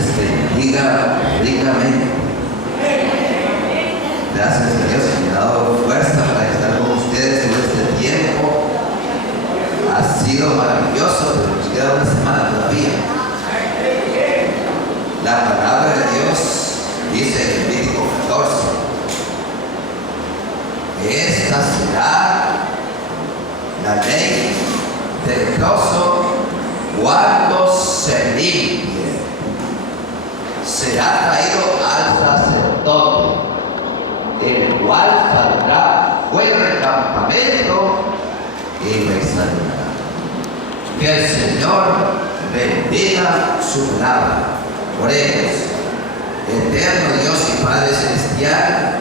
les bendiga ricamente. Gracias a Dios que me ha dado fuerza para estar con ustedes en este tiempo. Ha sido maravilloso, pero nos queda una semana todavía. La palabra de Dios dice en Levítico 14: esta será la ley del leproso cuando se limpie. Será traído al sacerdote, el cual saldrá fuera del campamento y lo examinará. Que el Señor bendiga su palabra. Oremos. Eterno Dios y Padre Celestial,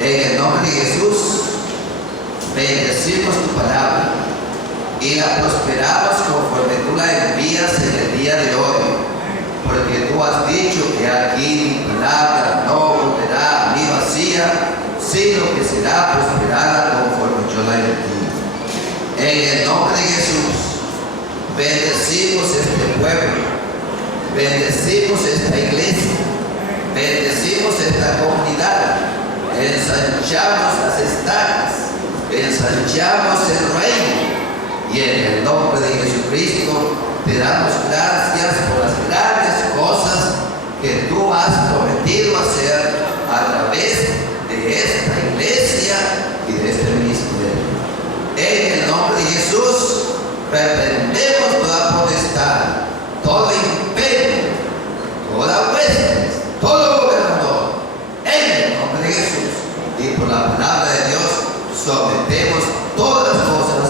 en el nombre de Jesús, bendecimos tu palabra y la prosperamos conforme tú la envías en el día de hoy, porque tú has dicho que aquí mi palabra no volverá a mí vacía, sino que será prosperada conforme yo la envío. En el nombre de Jesús, bendecimos este pueblo, bendecimos esta iglesia, bendecimos esta comunidad, ensanchamos las estacas, ensanchamos el reino, y en el nombre de Jesucristo te damos gracias por las grandes cosas que tú has prometido hacer a través de esta iglesia y de este ministerio. En el nombre de Jesús reprendemos toda potestad, todo imperio, toda hueste, todo gobernador, en el nombre de Jesús, y por la palabra de Dios sometemos todas las cosas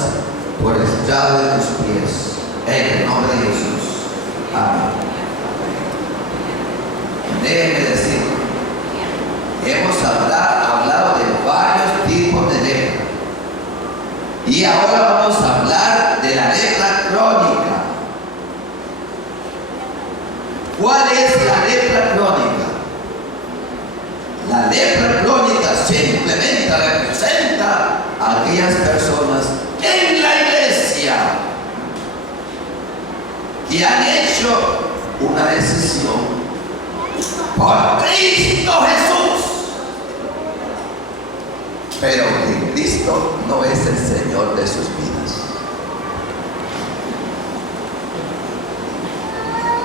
por el estrado de tus pies, en el nombre de Jesús. Amén. Déjenme decir, hemos hablado de varios tipos de lepra, y ahora vamos a hablar de la lepra crónica. ¿Cuál es la lepra crónica? La lepra crónica simplemente representa a aquellas personas en la iglesia que han hecho una decisión por Cristo Jesús, pero que Cristo no es el Señor de sus vidas.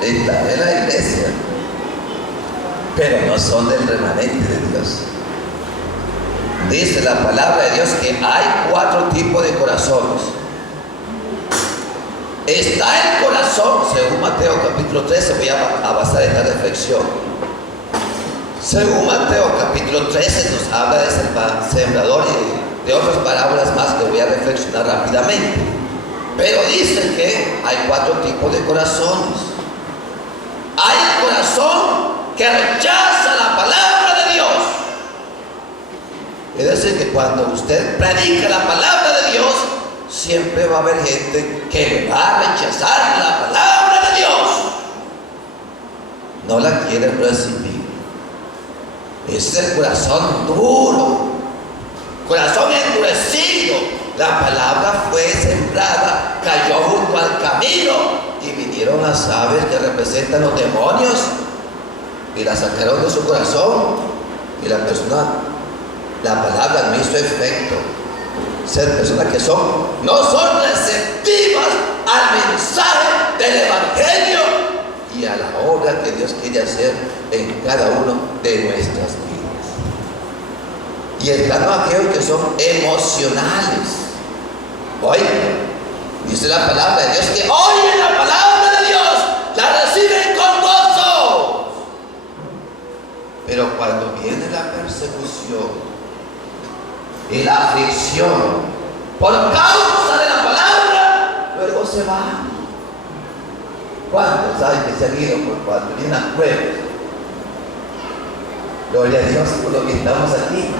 Están en la iglesia, pero no son del remanente de Dios. Dice la palabra de Dios que hay 4 tipos de corazones. Está el corazón, según Mateo capítulo 13, voy a basar esta reflexión. Según Mateo capítulo 13 nos habla de sembrador y de otras parábolas más que voy a reflexionar rápidamente. Pero dice que hay 4 tipos de corazones. Hay el corazón que rechaza la palabra de Dios. Es decir, que cuando usted predica la palabra de Dios, siempre va a haber gente que va a rechazar la palabra de Dios. No la quiere recibir. Ese es el corazón duro, corazón endurecido. La palabra fue sembrada, cayó junto al camino y vinieron las aves que representan los demonios y la sacaron de su corazón, y la palabra no hizo efecto. Ser personas que no son receptivas al mensaje del evangelio y a la obra que Dios quiere hacer en cada uno de nuestras vidas. Y están aquellos que son emocionales. Oigan, dice la palabra de Dios que oyen la palabra de Dios, la reciben con gozo. Pero cuando viene la persecución y la aflicción por causa de la palabra, luego se van. ¿Cuántos saben que se han ido por cuando vienen las pruebas? Gloria a Dios por lo que estamos aquí.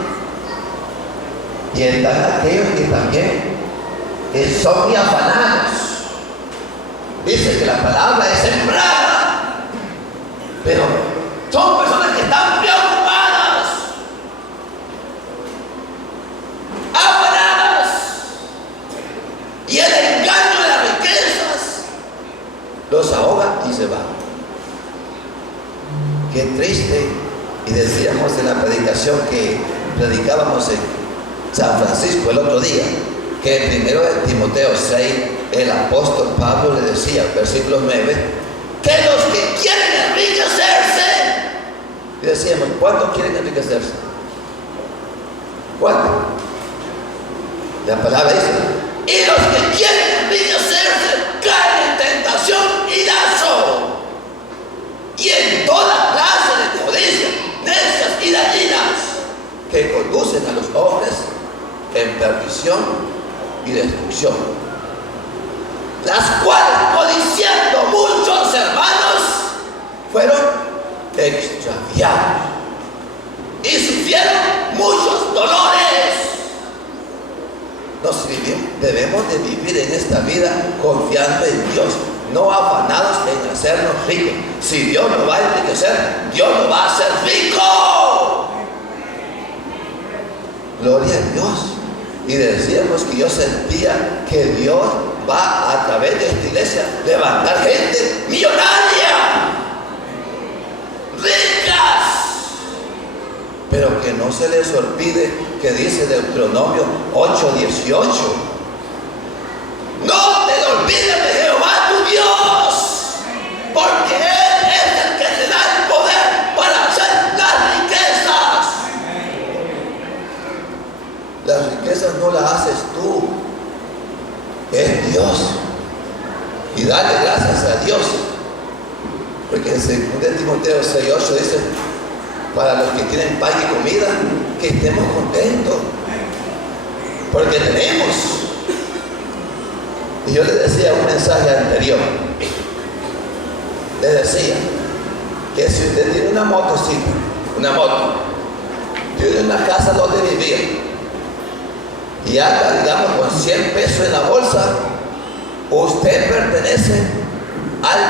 Y están aquellos que también son muy afanados. Dice que la palabra es sembrada, pero son personas que están preocupadas, afanadas, y el engaño de las riquezas los ahoga y se van. Qué triste. Y decíamos en la predicación que predicábamos en San Francisco el otro día, que en 1 Timoteo 6, el apóstol Pablo le decía, versículo 9, que los que quieren enriquecerse, y decíamos, ¿cuántos quieren enriquecerse? ¿Cuántos? La palabra dice, y los que quieren enriquecerse caen en tentación y lazo, y en toda clase de codicias necias y dañinas que conducen a los hombres en perdición y destrucción, las cuales, codiciando muchos hermanos, fueron extraviados y sufrieron muchos dolores. Debemos de vivir en esta vida confiando en Dios, no afanados en hacernos ricos. Si Dios nos va a enriquecer, Dios nos va a hacer rico. Gloria a Dios. Y decíamos que yo sentía que Dios va a través de esta iglesia levantar gente millonaria, ricas, pero que no se les olvide que dice Deuteronomio 8:18, no te olvides de Jehová tu Dios, porque Él es el que te da el poder para hacer las riquezas. Las riquezas no las haces tú, es Dios. Y dale gracias a Dios, porque en 2 Timoteo 6:8 dice, para los que tienen pan y comida, que estemos contentos, porque tenemos. Y yo les decía un mensaje anterior, les decía que si usted tiene una motocicleta, una moto, tiene una casa donde vivir, y anda, digamos, con 100 pesos en la bolsa, usted pertenece al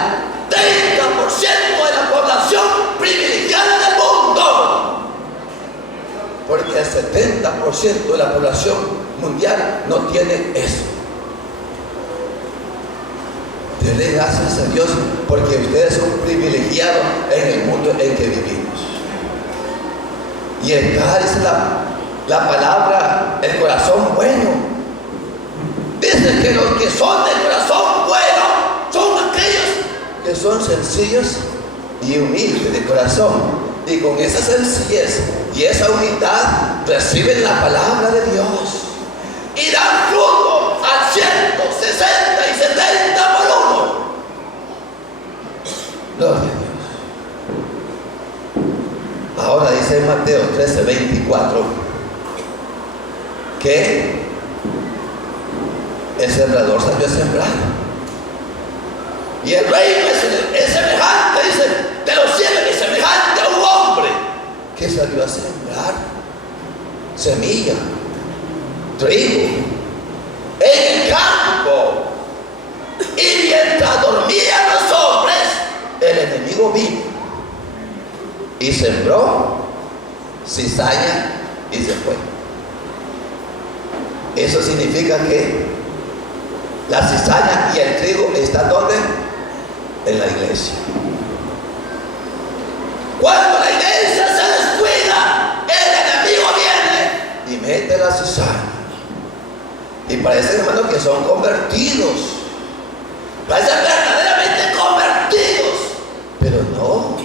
30% de la población privilegiada del mundo, porque el 70% de la población mundial no tiene eso. Dele gracias a Dios porque ustedes son privilegiados en el mundo en que vivimos. Y acá dice la palabra, el corazón bueno. Dice que los que son de corazón bueno son aquellos que son sencillos y humildes de corazón. Y con esa sencillez y esa humildad reciben la palabra de Dios y dan fruto al 100, 60 y 70 por uno. Gloria a Dios. Ahora dice en Mateo 13:24 que el sembrador salió a sembrar. Y el reino es semejante, dice, de los cielos, es semejante a un hombre que salió a sembrar semilla, trigo, en el campo. Y mientras dormían los hombres, el enemigo vino y sembró cizaña y se fue. Eso significa que la cizaña y el trigo están ¿dónde? En la iglesia. Cuando la iglesia se descuida, el enemigo viene y mete la cizaña. Y parecen, hermanos, que son convertidos, parecen verdaderamente convertidos, pero no,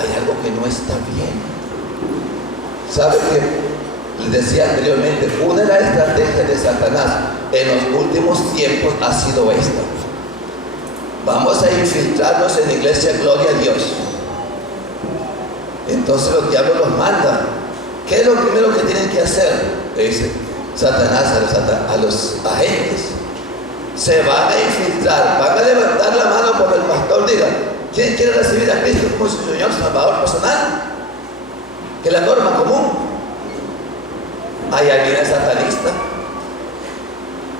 hay algo que no está bien. ¿Sabe qué? Les decía anteriormente, una de las estrategias de Satanás en los últimos tiempos ha sido esta: vamos a infiltrarnos en la iglesia, gloria a Dios. Entonces los diablos los mandan. ¿Qué es lo primero que tienen que hacer? Le dice Satanás a los agentes: se van a infiltrar, van a levantar la mano por el pastor, diga, ¿quién quiere recibir a Cristo como su Señor Salvador personal? Que es la norma común. Allá viene el satanista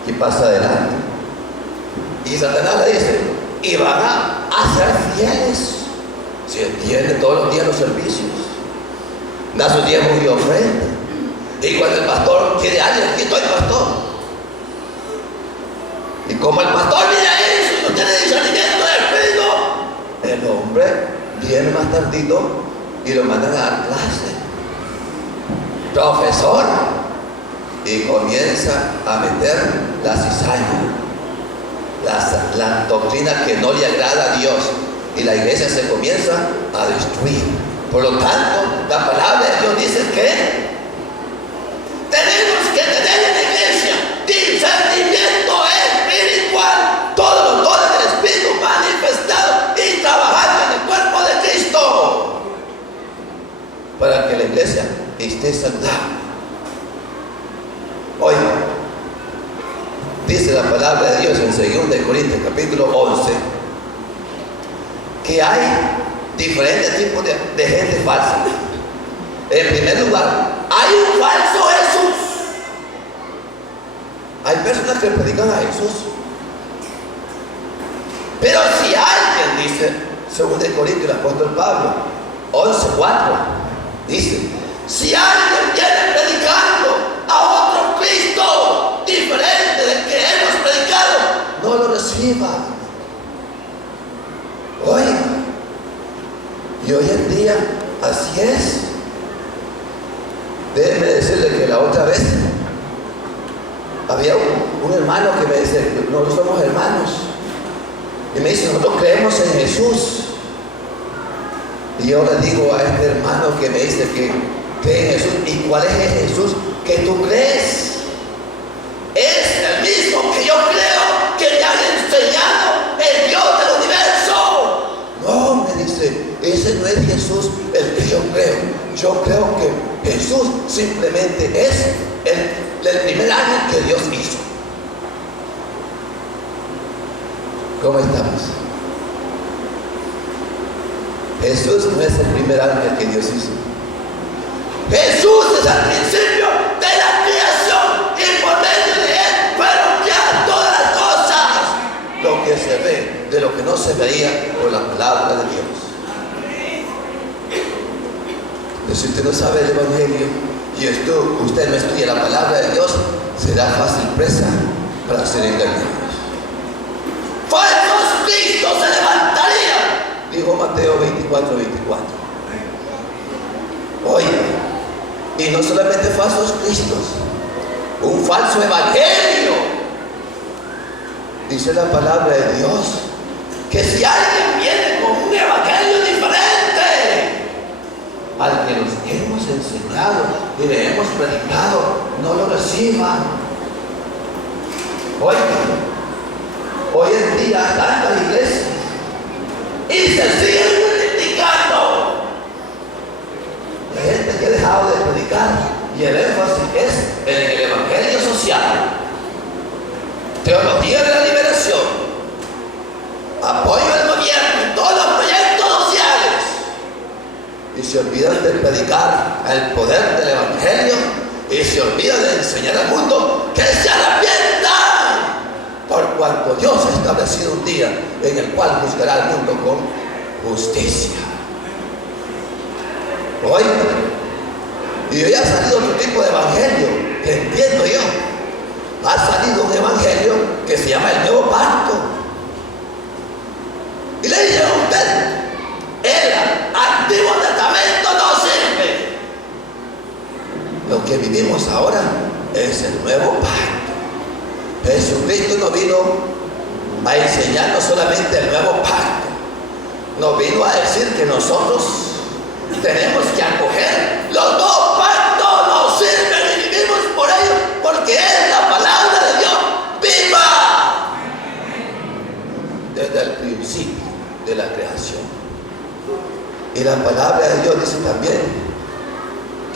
y pasa adelante. Y Satanás le dice, y van a ser fieles. Si entiende todos los días los servicios, da su tiempo y ofrenda. Y cuando el pastor quiere a alguien, aquí estoy, pastor. Y como el pastor viene a eso y no tiene discernimiento del espíritu, el hombre viene más tardito y lo mandan a dar clase. Profesor, y comienza a meter la cizaña, la doctrina que no le agrada a Dios, y la iglesia se comienza a destruir. Por lo tanto, la palabra de Dios dice que tenemos que tener en la iglesia discernimiento espiritual, todos los dones del Espíritu manifestados y trabajando en el cuerpo de Cristo, para que la iglesia esté saludable. Oiga, dice la palabra de Dios en 2 Corintios capítulo 11 que hay diferentes tipos de gente falsa. En primer lugar, hay un falso Jesús. Hay personas que predican a Jesús. Pero si alguien, dice 2 Corintios el apóstol Pablo 11:4, dice: si alguien viene predicando a otro Cristo diferente del que hemos predicado, no lo reciba. Oiga, y hoy en día así es. Déjenme decirle que la otra vez había un hermano que me dice: nosotros somos hermanos, y me dice: nosotros creemos en Jesús. Y yo le digo a este hermano que me dice que cree en Jesús: ¿y cuál es el Jesús que tú crees? Es el mismo que yo creo, que te han enseñado el Dios del universo. No, me dice, ese no es Jesús el que yo creo. Yo creo que Jesús simplemente es el primer ángel que Dios hizo. ¿Cómo estamos? Jesús no es el primer ángel que Dios hizo. Jesús es el principio de la creación, y por medio de él fueron creadas todas las cosas, lo que se ve de lo que no se veía por la palabra de Dios. Pero si usted no sabe el evangelio y usted no estudia la palabra de Dios, será fácil presa para ser engañados. Falsos cristos se levantarían, dijo Mateo 24:24. Oiga, y no solamente falsos cristos, un falso evangelio. Dice la palabra de Dios que si alguien viene con un evangelio diferente al que nos hemos enseñado y le hemos predicado, no lo reciban. Oiga, hoy en día tantas iglesias y se siguen multiplicando. La gente que ha dejado de predicar y el énfasis es en el evangelio social, teología de la liberación, apoyo al gobierno en todos los proyectos sociales, y se olvidan de predicar el poder del evangelio, y se olvidan de enseñar al mundo que se arrepientan, por cuanto Dios ha establecido un día en el cual juzgará al mundo con justicia. Oiga, y hoy ha salido otro tipo de evangelio que entiendo yo. Ha salido un evangelio que se llama el Nuevo Pacto. Y le dije a usted: el Antiguo Testamento no sirve. Lo que vivimos ahora es el Nuevo Pacto. Jesucristo no vino a enseñarnos solamente el Nuevo Pacto. Nos vino a decir que nosotros tenemos que acoger los dos pactos, nos sirven y vivimos por ellos, porque es la palabra de Dios viva desde el principio de la creación. Y la palabra de Dios dice también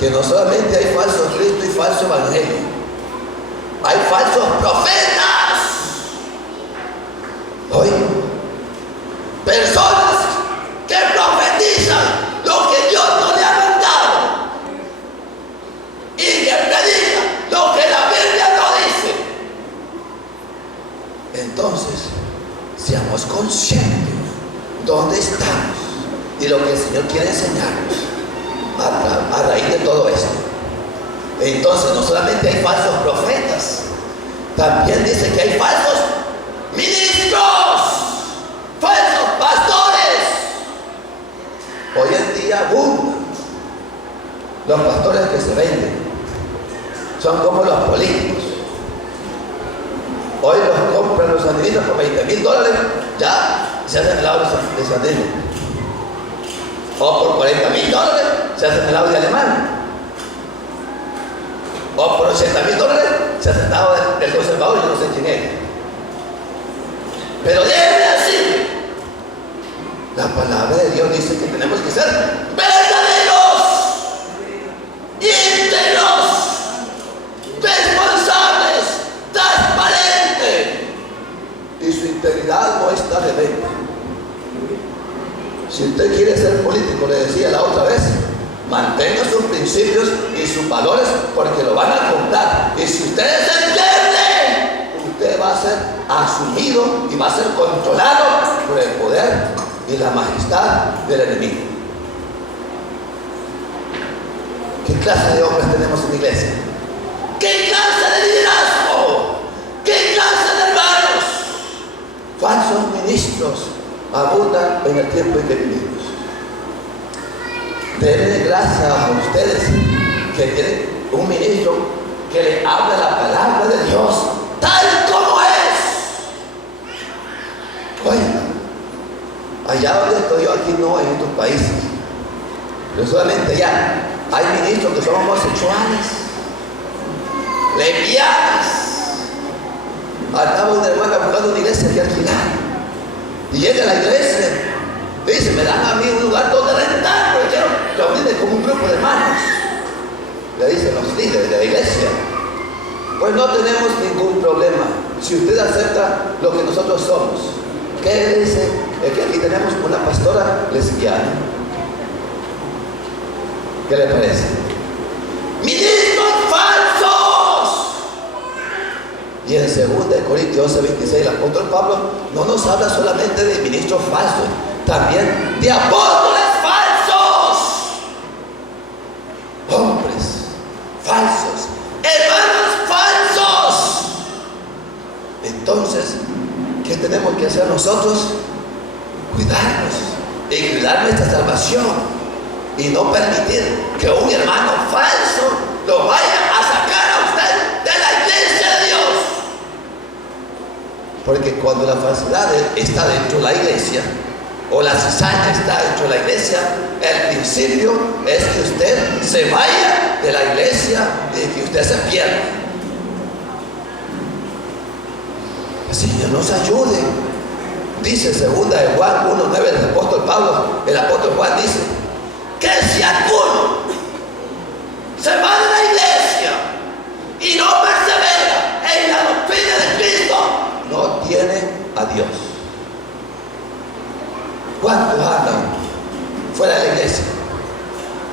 que no solamente hay falsos Cristo y falso evangelio, hay falsos profetas. Hoy, personas que profetizan lo que Dios no le ha mandado y que predica lo que la Biblia no dice. Entonces, seamos conscientes dónde estamos y lo que el Señor quiere enseñarnos a raíz de todo esto. Entonces, no solamente hay falsos profetas, también dice que hay falsos ministros, falsos pastores. Hoy en día abundan los pastores que se venden. Son como los políticos. Hoy los compran los sandinistas por $20,000, ya se hacen el lado de sandino. O por $40,000 se hacen el lado de alemán. O por $80,000 se hacen el lado del conservador, yo no sé quién es. Pero déjenme decirle, la palabra de Dios dice que tenemos que ser verdaderos, íntegros, responsables, transparentes, y su integridad no está de venta. Si usted quiere ser político, le decía la otra vez, mantenga sus principios y sus valores, porque lo van a comprar. Y si ustedes se pierden, usted va a ser asumido y va a ser controlado por el poder y la majestad del enemigo. ¿Qué clase de hombres tenemos en la iglesia? ¿Qué clase de liderazgo? ¿Qué clase de hermanos? Falsos ministros abundan en el tiempo en que vivimos. Denle gracias a ustedes que tienen un ministro que le habla la palabra de Dios tal como es. Oiga, allá donde estoy yo, aquí no, en otros países, pero solamente allá hay ministros que son homosexuales, lesbianas. Acaba una hermana buscando una iglesia que alquilar, y llega a la iglesia, dice, me dan a mí un lugar donde rentar, porque quiero reunirme como un grupo de hermanos. Le dicen los líderes de la iglesia, pues no tenemos ningún problema si usted acepta lo que nosotros somos. ¿Qué dice? Es que aquí tenemos una pastora lesbiana. ¿Qué le parece? ¡Ministros falsos! Y en 2 Corintios 11:26, el apóstol Pablo no nos habla solamente de ministros falsos, también de apóstoles falsos, hombres falsos, hermanos falsos. Entonces, ¿qué tenemos que hacer nosotros? Cuidarnos y cuidar nuestra salvación, y no permitir que un hermano falso lo vaya a sacar a usted de la iglesia de Dios. Porque cuando la falsedad está dentro de la iglesia, o la cizaña está dentro de la iglesia, el principio es que usted se vaya de la iglesia y que usted se pierda. El Señor nos ayude. Dice 2 Juan 1:9 del apóstol Pablo, el apóstol Juan dice que si alguno se va de la iglesia y no persevera en la doctrina de Cristo, no tiene a Dios. ¿Cuántos andan fuera de la iglesia?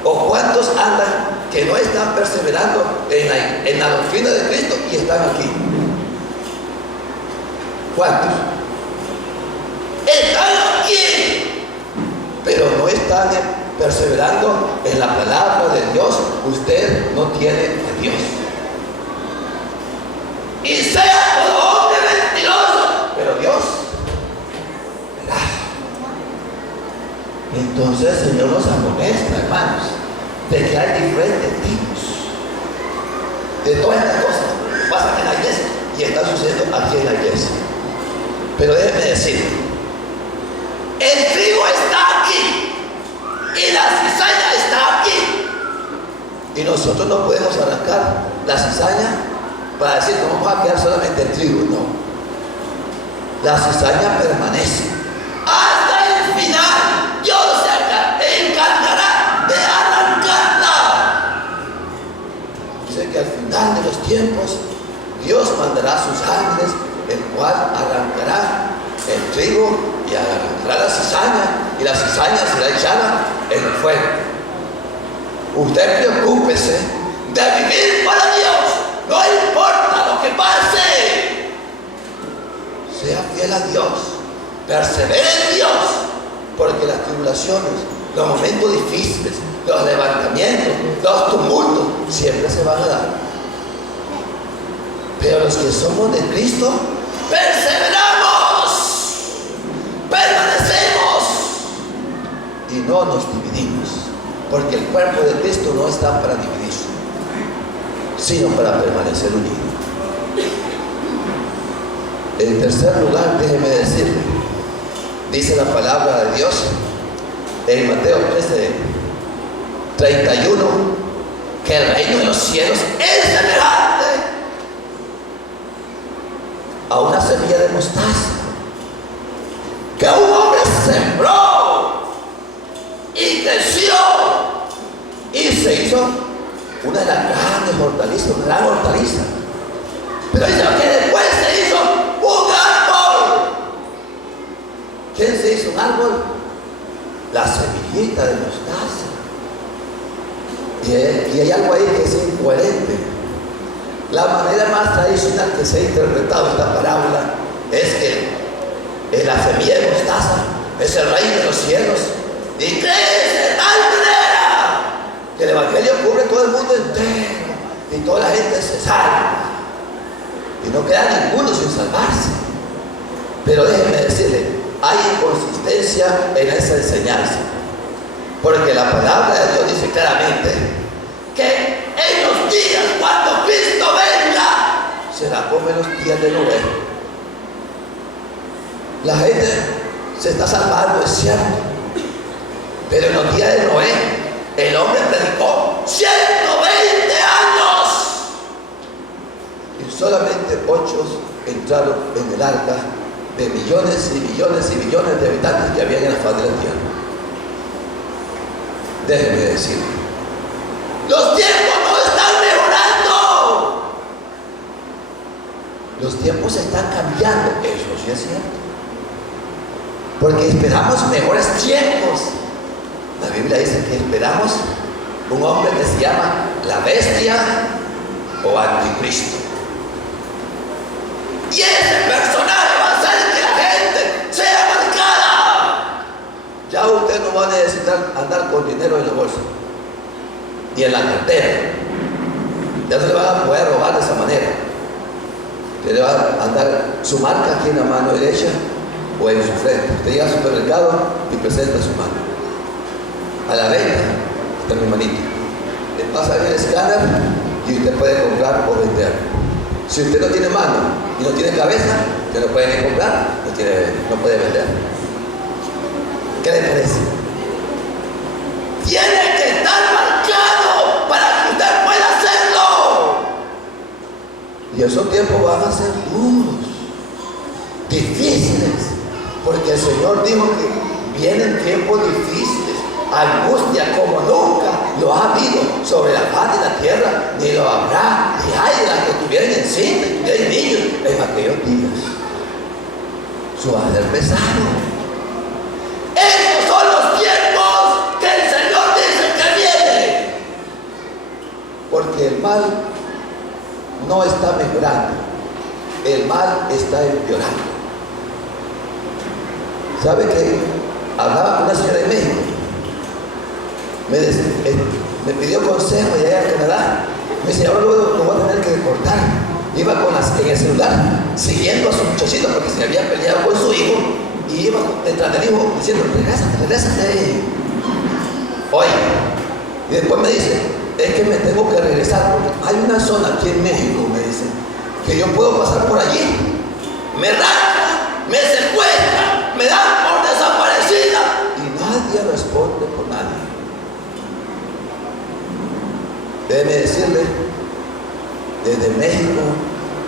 ¿O cuántos andan que no están perseverando en la doctrina de Cristo y están aquí? ¿Cuántos? Están aquí, pero no están perseverando en la palabra de Dios. Usted no tiene a Dios. Y sea todo hombre mentiroso, pero Dios, ¿verdad? Entonces el Señor nos amonesta, hermanos, de que hay diferentes tipos de todas estas cosas que pasan en la iglesia y están sucediendo aquí en la iglesia. Pero déjenme decir, el trigo está aquí y la cizaña está aquí, y nosotros no podemos arrancar la cizaña para decir que vamos a quedar solamente el trigo. No, la cizaña permanece hasta el final. Dios se encargará de arrancarla. Dice que al final de los tiempos Dios mandará sus ángeles, el cual arrancará el trigo y arrancará la cizaña, y la cizaña será echada en el fuego. Usted preocúpese de vivir para Dios, no importa lo que pase. Sea fiel a Dios, persevere en Dios, porque las tribulaciones, los momentos difíciles, los levantamientos, los tumultos siempre se van a dar. Pero los que somos de Cristo, perseveramos, permanecemos. y no nos dividimos, porque el cuerpo de Cristo no está para dividirse, sino para permanecer unido. En tercer lugar, déjeme decirle, dice la palabra de Dios en Mateo 13:31, que el reino de los cielos es semejante a una semilla de mostaza que un hombre sembró y creció y se hizo una de las grandes hortalizas, una gran hortaliza. Pero dice que después se hizo un árbol. ¿Quién se hizo un árbol? La semillita de mostaza. Y hay algo ahí que es incoherente. La manera más tradicional que se ha interpretado esta parábola es que la semilla de mostaza es el reino de los cielos y crece de tal manera que el evangelio cubre todo el mundo entero y toda la gente se salva y no queda ninguno sin salvarse. Pero déjenme decirle, hay inconsistencia en esa enseñanza, porque la palabra de Dios dice claramente que en los días cuando Cristo venga será como en los días de Noé. La gente se está salvando, es cierto, pero en los días de Noé el hombre predicó 120 años y solamente 8 entraron en el arca de millones y millones y millones de habitantes que había en la faz de la tierra. Déjenme decir, los tiempos no están mejorando, los tiempos están cambiando, eso sí es cierto, porque esperamos mejores tiempos. La Biblia dice que esperamos un hombre que se llama la bestia o anticristo, y ese personaje va a hacer que la gente sea marcada. Ya usted no va a necesitar andar con dinero en la bolsa y en la cartera, ya no le van a poder robar de esa manera. Usted le va a andar su marca aquí en la mano derecha o en su frente. Usted llega al supermercado y presenta su mano. A la venta está mi manito, le pasa el escáner y usted puede comprar o vender. Si usted no tiene mano y no tiene cabeza, usted no puede ni comprar, no puede vender. ¿Qué le parece? Tiene que estar marcado para que usted pueda hacerlo. Y esos tiempos van a ser duros, difíciles, porque el Señor dijo que vienen tiempos difíciles, angustia como nunca lo ha habido sobre la faz de la tierra, ni lo habrá, ni hay de las que estuvieran en cinta, estuvieran niños en aquellos días. Su va a ser pesado. Estos son los tiempos que el Señor dice que vienen, porque el mal no está mejorando, el mal está empeorando. ¿Sabe que hablaba con una señora de México? Me pidió consejo allá en Canadá. Me dice, ahora lo voy a tener que cortar. Iba en el celular siguiendo a su muchachito porque se había peleado con su hijo y iba detrás del hijo diciendo, regrésate. Oye, y después me dice, es que me tengo que regresar porque hay una zona aquí en México, me dice, que yo puedo pasar por allí. Me raptan, me secuestran, me dan por desaparecida y nadie responde por nadie. Déjeme decirle, desde México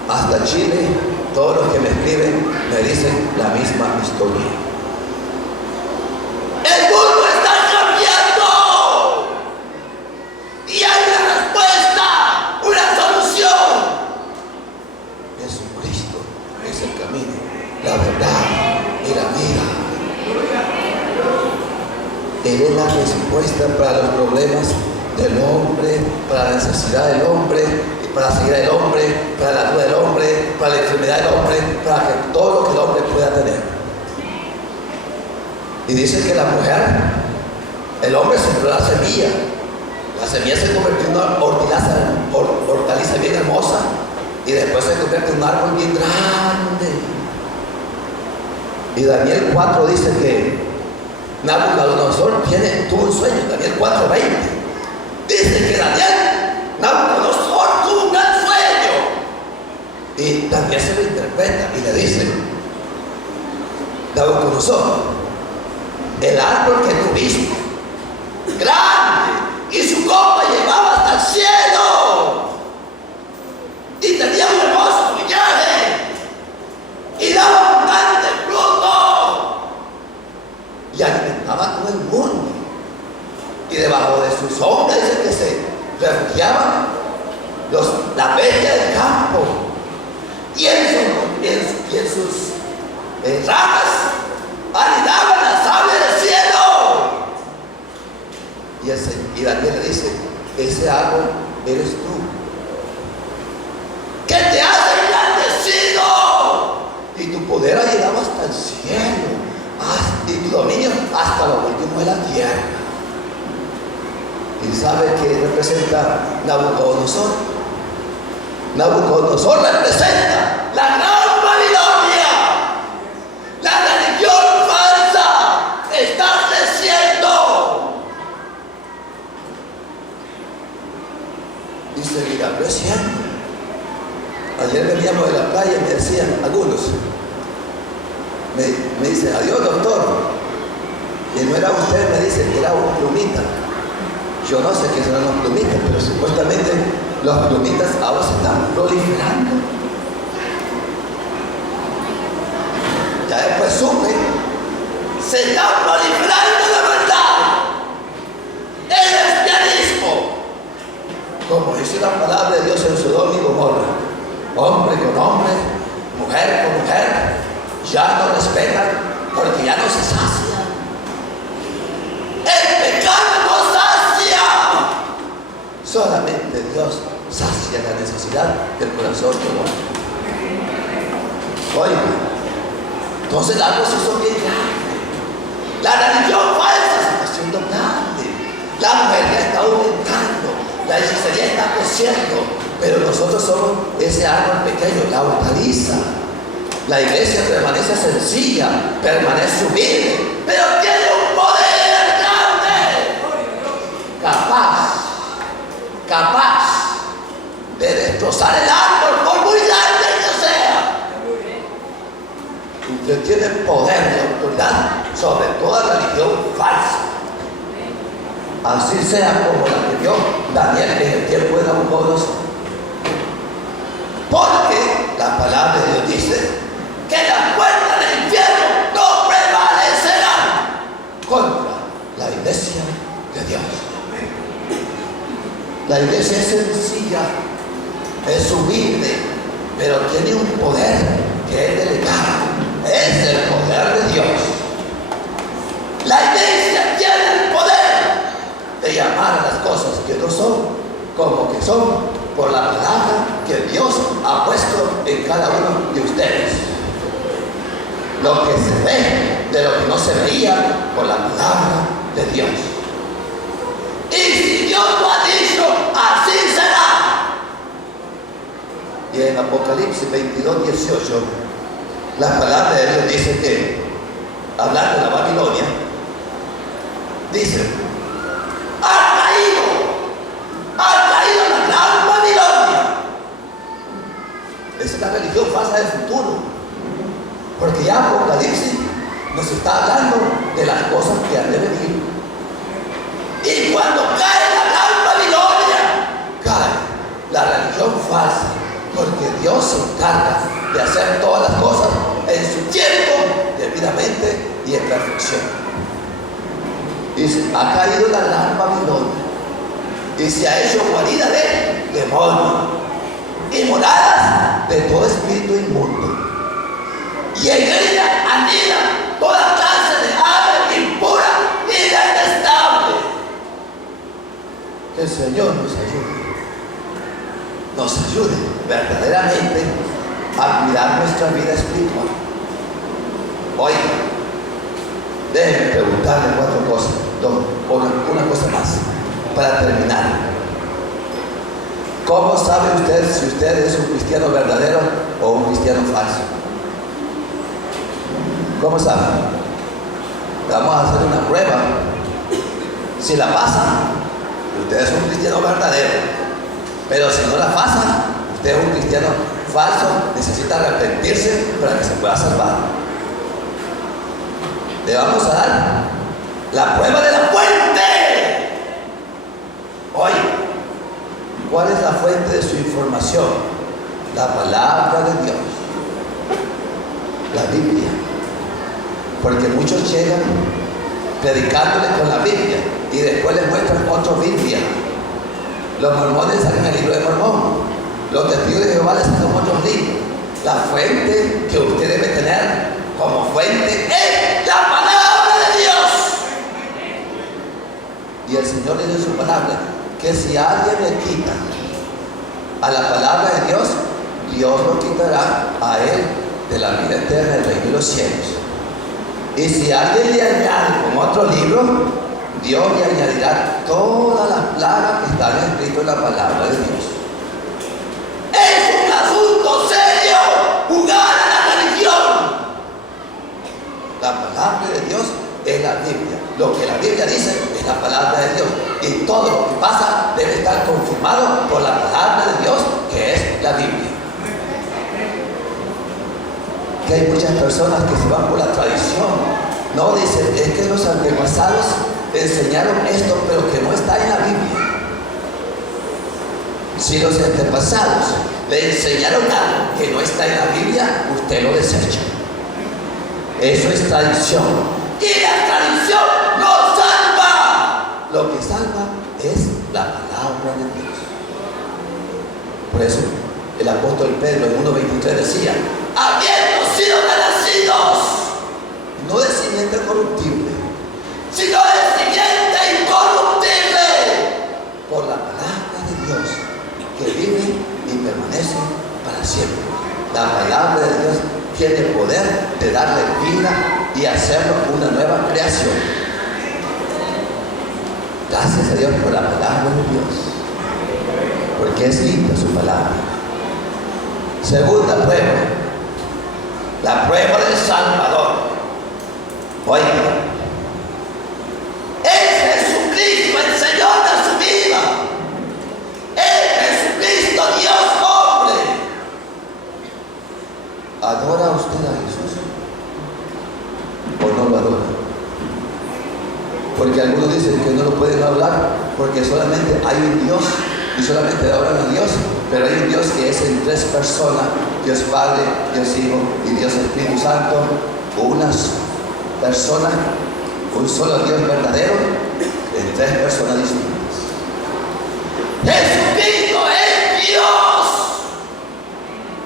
hasta Chile, todos los que me escriben me dicen la misma historia. El mundo está cambiando y hay una respuesta, una solución. Jesucristo es el camino, la verdad y la vida. Él es la respuesta para los problemas del hombre, para la necesidad del hombre, para la ceguera del hombre, para la duda del hombre, para la enfermedad del hombre, para que todo lo que el hombre pueda tener. Y dice que la mujer, el hombre sembró la semilla se convirtió en una hortaliza bien hermosa y después se convierte en un árbol bien grande. Y Daniel 4 dice que Nabucodonosor tuvo un sueño, Daniel 4:20. Dice que Nabucodonosor tuvo un gran sueño. Y Daniel se lo interpreta y le dice: Nabucodonosor, el árbol que tuviste, grande, y su copa llegaba hasta el cielo, y tenía un hermoso follaje, y daba abundante fruto, y alimentaba a todo el mundo. Y debajo de sus sombra dice que se refugiaban las bestias del campo, y en sus ramas anidaban las aves del cielo. Y Daniel le dice: ese árbol eres tú, que te has engrandecido, y tu poder ha llegado hasta el cielo, y tu dominio hasta lo último de la tierra. ¿Y sabe qué representa Nabucodonosor? Nabucodonosor representa la gran Babilonia. La religión falsa está creciendo y seguirá creciendo. Ayer veníamos de la playa y me decían algunos, me dicen: adiós, doctor. Y no era usted, me dicen que era un plumita. Yo no sé qué serán los plumitas, pero supuestamente los plumitas ahora se están proliferando. Ya después supe, se está proliferando la verdad, el lesbianismo, como dice la palabra de Dios en Sodoma y Gomorra: hombre con hombre, mujer con mujer, ya no respetan porque ya no se sacia. El pecado no sacia, solamente Dios sacia la necesidad del corazón del hombre. Oiga, entonces algo se hizo bien grande. La religión falsa se está haciendo grande. La mujería está aumentando. La hechicería está creciendo. Pero nosotros somos ese árbol pequeño, la hortaliza. La iglesia permanece sencilla, permanece humilde, pero tiene un poder grande. Capaz de destrozar el árbol, por muy grande que sea. Usted tiene poder y autoridad sobre toda religión falsa. Así sea como la que dio Daniel en el tiempo de Nabucodonosor. Porque la palabra de Dios dice que las puertas del infierno no prevalecerán contra la iglesia de Dios. La iglesia es sencilla, es humilde, pero tiene un poder que es delegado. Es el poder de Dios. La iglesia tiene el poder de llamar a las cosas que no son como que son, por la palabra que Dios ha puesto en cada uno de ustedes. Lo que se ve de lo que no se veía por la palabra de Dios. Y si Dios lo ha dicho, así será. Y en Apocalipsis 22:18, la palabra de Dios dice que, hablando de la Babilonia, dice: ha caído la gran Babilonia. Esa es la religión falsa del futuro, porque ya Apocalipsis nos está hablando de las cosas que han de venir. Y cuando cae la gran Babilonia, cae la religión falsa, porque Dios se encarga de hacer todas las cosas en su tiempo, debidamente y en perfección. Dice: ha caído la gran Babilonia y se ha hecho guarida de demonios y moradas de todo espíritu inmundo, y en ella anida toda clase de ave impura y detestable. Que el Señor nos ayude verdaderamente a cuidar nuestra vida espiritual. Oiga, déjenme preguntarle 4 cosas, una cosa más, para terminar. ¿Cómo sabe usted si usted es un cristiano verdadero o un cristiano falso? ¿Cómo sabe? Vamos a hacer una prueba. Si la pasan, usted es un cristiano verdadero. Pero si no la pasan, usted es un cristiano falso, necesita arrepentirse para que se pueda salvar. Le vamos a dar la prueba de la fuente. Oye, ¿cuál es la fuente de su información? La palabra de Dios, la Biblia. Porque muchos llegan predicándole con la Biblia y después les muestran otra Biblia. Los mormones sacan el libro de Mormón, los testigos de Jehová les sacan otros libros. La fuente que usted debe tener como fuente es la palabra de Dios. Y el Señor dice en su palabra que si alguien le quita a la palabra de Dios, Dios lo quitará a él de la vida eterna del reino de los cielos. Y si alguien le añade con otro libro, Dios le añadirá todas las plagas que están escritas en la palabra de Dios. Es un asunto serio jugar a la religión. La palabra de Dios es la Biblia. Lo que la Biblia dice es la palabra de Dios. Y todo lo que pasa debe estar confirmado por la palabra de Dios, que es la Biblia. Que hay muchas personas que se van por la tradición. No, dicen, es que los antepasados enseñaron esto, pero que no está en la Biblia. Si los antepasados le enseñaron algo que no está en la Biblia, usted lo desecha. Eso es tradición. Y la tradición no salva. Lo que salva es la palabra de Dios. Por eso el apóstol Pedro en 1:23 decía: habiendo sido nacidos, no de simiente corruptible, sino de simiente incorruptible, por la palabra de Dios, que vive y permanece para siempre. La palabra de Dios tiene el poder de darle vida y hacerlo una nueva creación. Gracias a Dios por la palabra de Dios, porque es linda su palabra. Segunda prueba, la prueba del Salvador. Oiga, es Jesucristo el Señor de su vida. Es Jesucristo Dios hombre. ¿Adora usted a Jesús o no lo adora? Porque algunos dicen que no lo pueden hablar porque solamente hay un Dios y solamente adoran a Dios, pero hay un Dios que es en tres personas: Dios Padre, Dios Hijo y Dios Espíritu Santo. Una persona, un solo Dios verdadero en tres personas distintas. Jesucristo es Dios.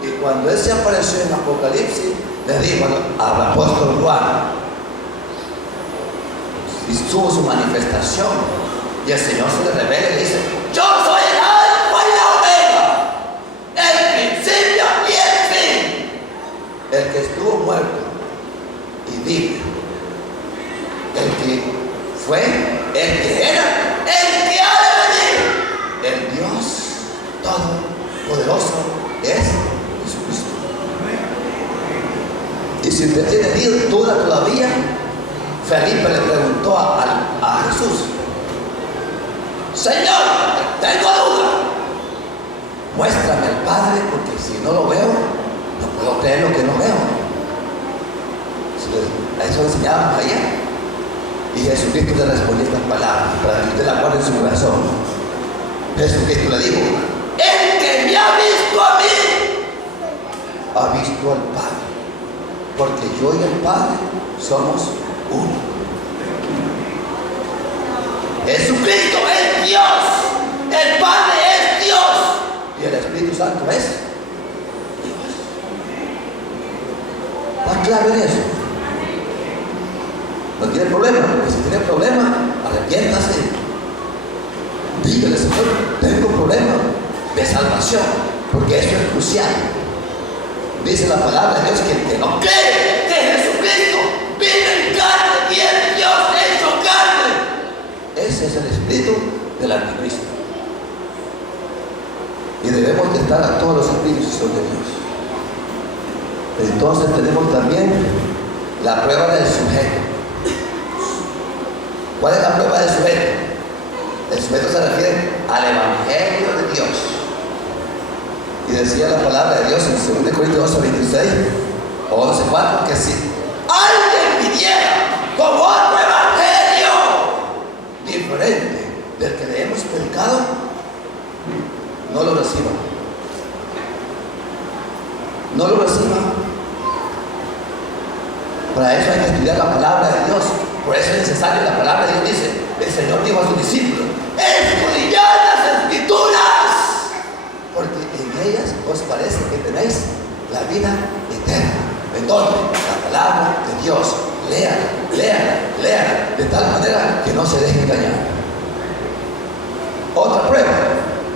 Y cuando Él se apareció en Apocalipsis, le dijo al apóstol Juan, y tuvo su manifestación, y el Señor se le revela y le dice: yo soy el Alfa y la Omega, el principio y el fin, el que estuvo muerto y vive, el que fue, el que era, el que ha de venir, el Dios Todopoderoso es Jesucristo. Y si usted tiene duda todavía, Felipe le preguntó a Jesús: Señor, tengo duda, muéstrame al Padre, porque si no lo veo, no puedo creer lo que no veo. A eso le enseñábamos ayer. Y Jesucristo le respondió estas palabras para que usted la guarde en su corazón. Jesucristo le dijo: el que me ha visto a mí, ha visto al Padre, porque yo y el Padre somos uno. Jesucristo es Dios, el Padre es Dios y el Espíritu Santo es Dios. ¿Está claro en eso? No tiene problema, porque si tiene problema, arrepiéntase. Dígale: Señor, tengo un problema de salvación, porque eso es crucial. Dice la palabra de Dios que el que no cree que Jesucristo vive en carne y es Dios hecho carne, ese es el espíritu del anticristo. Y debemos de estar a todos los espíritus que son de Dios. Entonces tenemos también la prueba del sujeto. ¿Cuál es la prueba de su veto? El su veto se refiere al Evangelio de Dios. Y decía la palabra de Dios en 2 Corintios 11:26 o 11:4 que si alguien viniera con otro evangelio diferente del que le hemos predicado, no lo reciba. No lo reciba. Para eso hay que estudiar la palabra de Dios. Por eso es necesario, la palabra de Dios dice, el Señor dijo a sus discípulos, escudriñad las Escrituras, porque en ellas os parece que tenéis la vida eterna. Entonces, la palabra de Dios, léala, de tal manera que no se deje engañar. Otra prueba,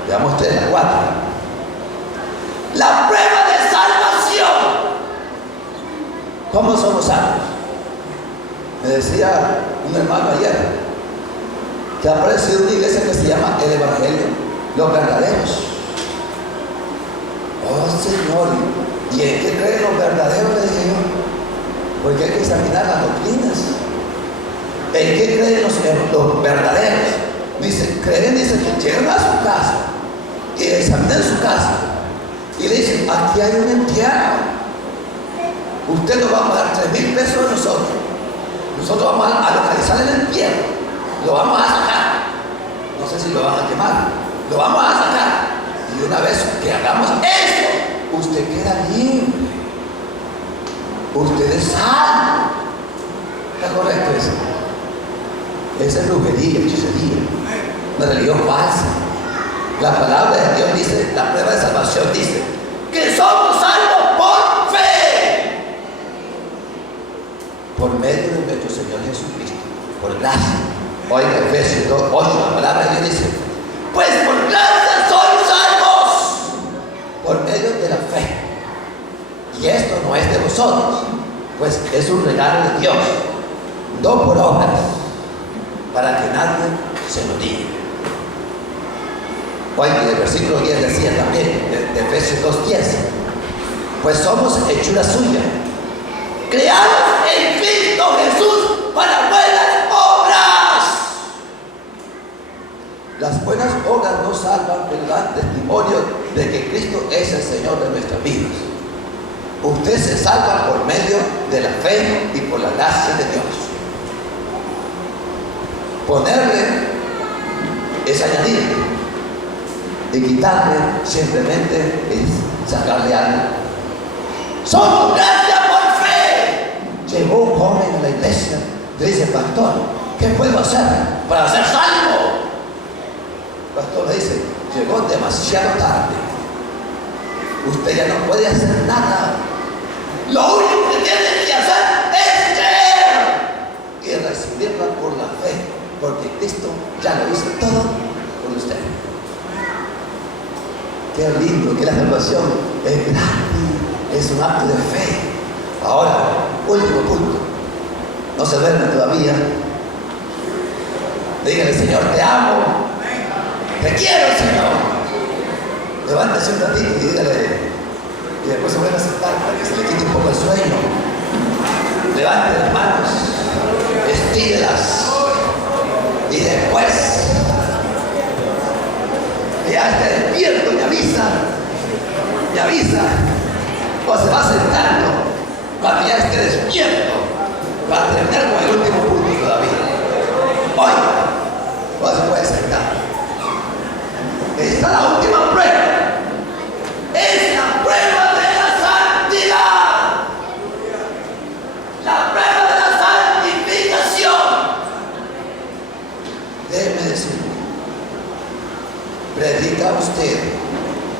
veamos ustedes la 4. La prueba de salvación. ¿Cómo somos salvos? Me decía un hermano ayer que ha aparecido una iglesia que se llama el Evangelio, los verdaderos. Oh Señor, ¿y en qué creen los verdaderos? Le dije yo, porque hay que examinar las doctrinas. ¿En qué creen los verdaderos? Dice, creen, dice que llegan a su casa y examinan su casa y le dicen, aquí hay un entierro. Usted nos va a pagar 3,000 pesos a nosotros. Nosotros vamos a localizar el entierro. Lo vamos a sacar. No sé si lo van a quemar. Lo vamos a sacar. Y una vez que hagamos eso, usted queda libre. Usted es salvo. ¿Está correcto eso? Esa es brujería, hechicería. Una religión falsa. La palabra de Dios dice, la prueba de salvación dice, que somos salvos por fe. Por medio de nuestro Señor Jesucristo, por gracia. Oiga, Efesios 2:8, la palabra de Dios dice, pues por gracia sois salvos, por medio de la fe. Y esto no es de vosotros, pues es un regalo de Dios, no por obras, para que nadie se lo diga. Oiga, el versículo 10 decía también, de Efesios 2:10, pues somos hechura suya, creados en Cristo Jesús para buenas obras. Las buenas obras nos salvan, pero dan testimonio de que Cristo es el Señor de nuestras vidas. Usted se salva por medio de la fe y por la gracia de Dios. Ponerle es añadirle, y quitarle simplemente es sacarle algo. Somos gracia por fe. Llegó un joven a la iglesia, le dice, pastor, ¿qué puedo hacer para ser salvo? El pastor le dice, llegó demasiado tarde. Usted ya no puede hacer nada. Lo único que tiene que hacer es creer y recibirla por la fe, porque Cristo ya lo hizo todo por usted. Qué lindo que la salvación es gratis, es un acto de fe. Ahora, último punto. No se duerme todavía. Dígale, Señor, te amo. Te quiero, Señor. Levántese un ratito y dígale. Y después se vuelve a sentar para que se le quite un poco el sueño. Levante las manos, estírelas. Y después, ya esté despierto y avisa. O se va sentando. Cuando ya esté despierto, va a terminar con el último punto todavía. Oiga, o se puede sentar. Esta es la última prueba. Es la prueba de la santidad. La prueba de la santificación. Déjeme decirle, predica usted,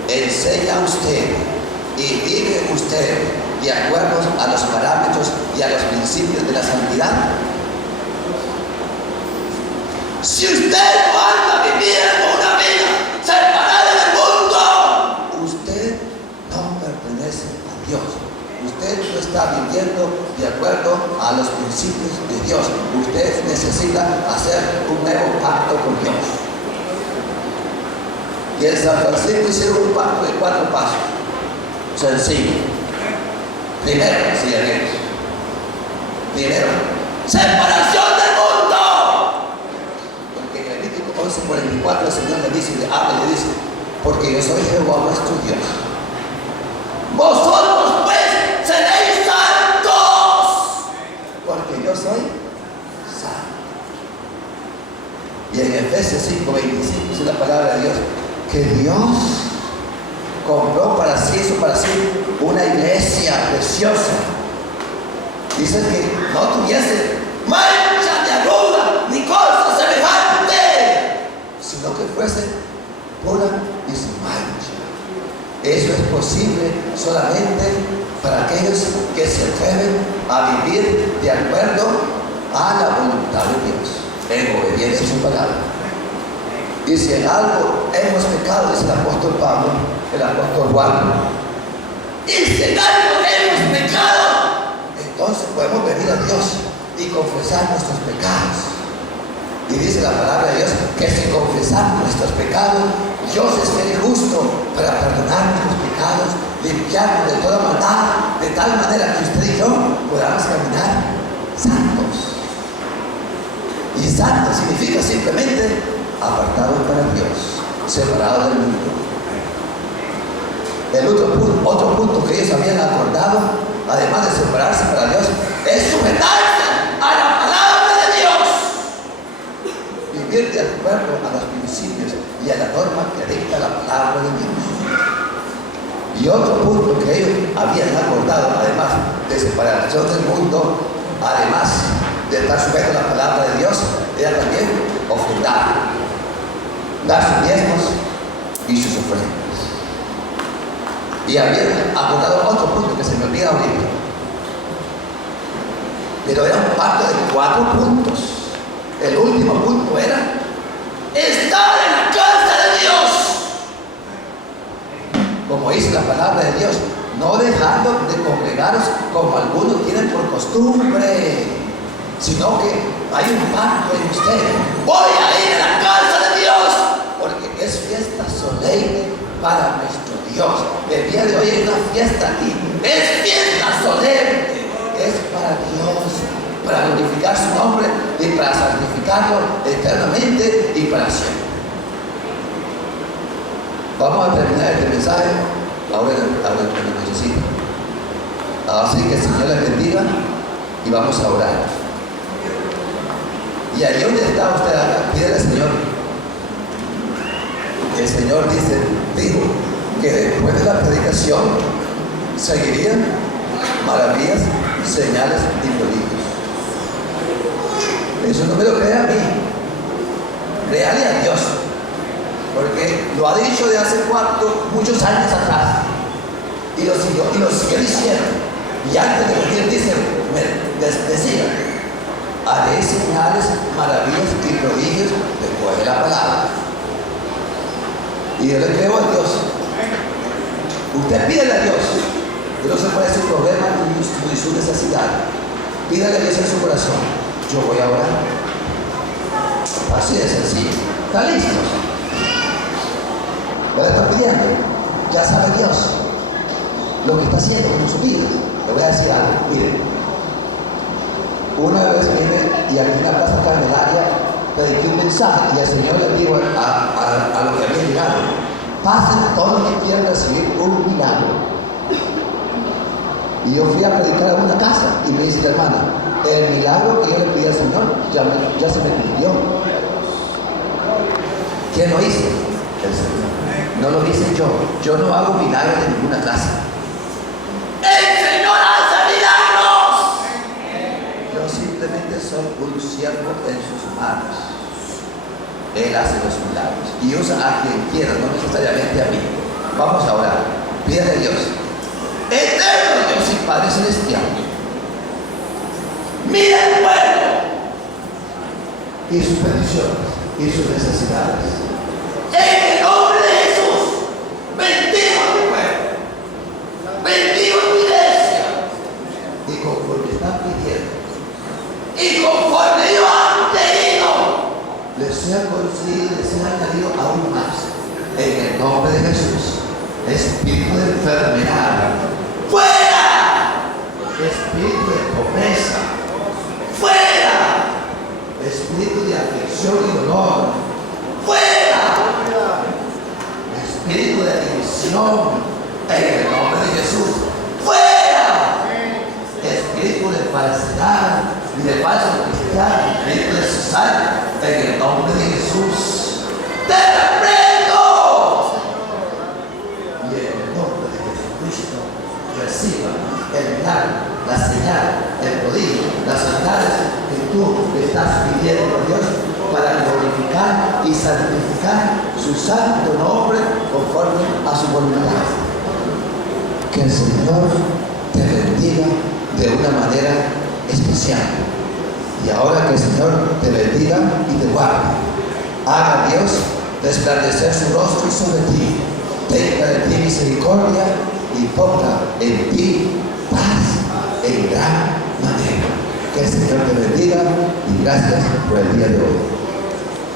enseña usted y vive usted de acuerdo a los parámetros y a los principios de la santidad. Si usted no anda viviendo una vida separada del mundo, usted no pertenece a Dios. Usted no está viviendo de acuerdo a los principios de Dios. Usted necesita hacer un nuevo pacto con Dios. Y en San Francisco hicieron un pacto de 4 pasos. Sencillo. Primero, cigarrillos. Primero, separación del mundo. 44 el Señor le dice, le habla y le dice, porque yo soy Jehová vuestro Dios. Vosotros pues seréis santos, porque yo soy santo. Y en Efesios 5:25 dice la palabra de Dios, que Dios compró para sí, hizo para sí una iglesia preciosa. Dice que no tuviese mancha de arruga ni cosa semejante, sino que fuese pura y sin mancha. Eso es posible solamente para aquellos que se atreven a vivir de acuerdo a la voluntad de Dios, en obediencia a su palabra. Y si en algo hemos pecado, dice el apóstol Pablo, el apóstol Juan, y si en algo hemos pecado, entonces podemos venir a Dios y confesar nuestros pecados. Y dice la palabra de Dios que si confesamos nuestros pecados, Dios es fiel y justo para perdonar nuestros pecados, limpiarnos de toda maldad, de tal manera que usted y yo podamos caminar santos. Y santo significa simplemente apartado para Dios, separado del mundo. El otro punto que ellos habían acordado, además de separarse para Dios, es sujetarse a la palabra de Dios, vivir de acuerdo a los principios y a la norma que dicta la palabra de Dios. Y otro punto que ellos habían acordado, además de separación del mundo, además de estar sujetos a la palabra de Dios, era también ofrendar, dar sus diezmos y sus ofrendas. Y habían acordado otro punto que se me olvida ahorita, pero era un pacto de 4 puntos. El último punto era estar en la casa de Dios, como dice la palabra de Dios, no dejando de congregaros como algunos tienen por costumbre, sino que hay un pacto en usted. Voy a ir a la casa de Dios porque es fiesta solemne para nuestro Dios. El día de hoy es una fiesta aquí, es fiesta solemne, es para Dios, para glorificar su nombre y para santificarlo eternamente y para siempre. Vamos a terminar este mensaje ahora en la nochecita. Así que el Señor les bendiga y vamos a orar. Y ahí donde está usted, pídele al Señor. El Señor dijo que después de la predicación seguirían maravillas, señales y prodigios. Eso no me lo crea a mí, créale a Dios, porque lo ha dicho de hace muchos años atrás y lo sigue diciendo. Y antes de venir dice, decía, haré señales, maravillas y prodigios después de la palabra. Y yo le creo a Dios. Usted pídele a Dios. Yo no sé cuál es su problema ni su necesidad. Pídale a Dios en su corazón. Yo voy a orar. Así de sencillo. ¿Están listos? ¿Qué le está pidiendo? Ya sabe Dios lo que está haciendo con su vida. Le voy a decir algo. Miren, una vez vine y aquí en la Plaza Candelaria prediqué un mensaje y el Señor le dijo a los que habían llegado: pasen todos los que quieran recibir un milagro. Y yo fui a predicar a una casa y me dice la hermana: el milagro que yo le pedí al Señor ya se me cumplió. ¿Quién lo hizo? El Señor. No lo hice yo. Yo no hago milagros de ninguna clase. ¡El Señor hace milagros! Yo simplemente soy un siervo en sus manos. Él hace los milagros y usa a quien quiera, no necesariamente a mí. Vamos a orar. Pídele a Dios. Eterno Dios y Padre Celestial, mira el pueblo y sus peticiones y sus necesidades. En el nombre de Jesús, bendigo a mi pueblo, bendigo a mi iglesia. Y conforme están pidiendo y conforme yo han pedido, les sea concedido y les sea añadido aún más. En el nombre de Jesús. Espíritu de enfermedad, fuera. Espíritu de pobreza, fuera. Espíritu de aflicción y dolor, fuera. maldición en el nombre de Jesús. ¡Fuera! Espíritu de falsedad y de falso cristiano, espíritu de cizaña, en el nombre de Jesús. ¡Te reprendo! Y en el nombre de Jesucristo reciba el milagro, la señal, el prodigio, las señales que tú estás pidiendo a Dios para glorificar y santificar su santo nombre conforme a su voluntad. Que el Señor te bendiga de una manera especial. Y ahora que el Señor te bendiga y te guarde. Haga Dios resplandecer su rostro sobre ti, tenga de ti misericordia y ponga en ti paz en gran manera. Que el Señor te bendiga y gracias por el día de hoy.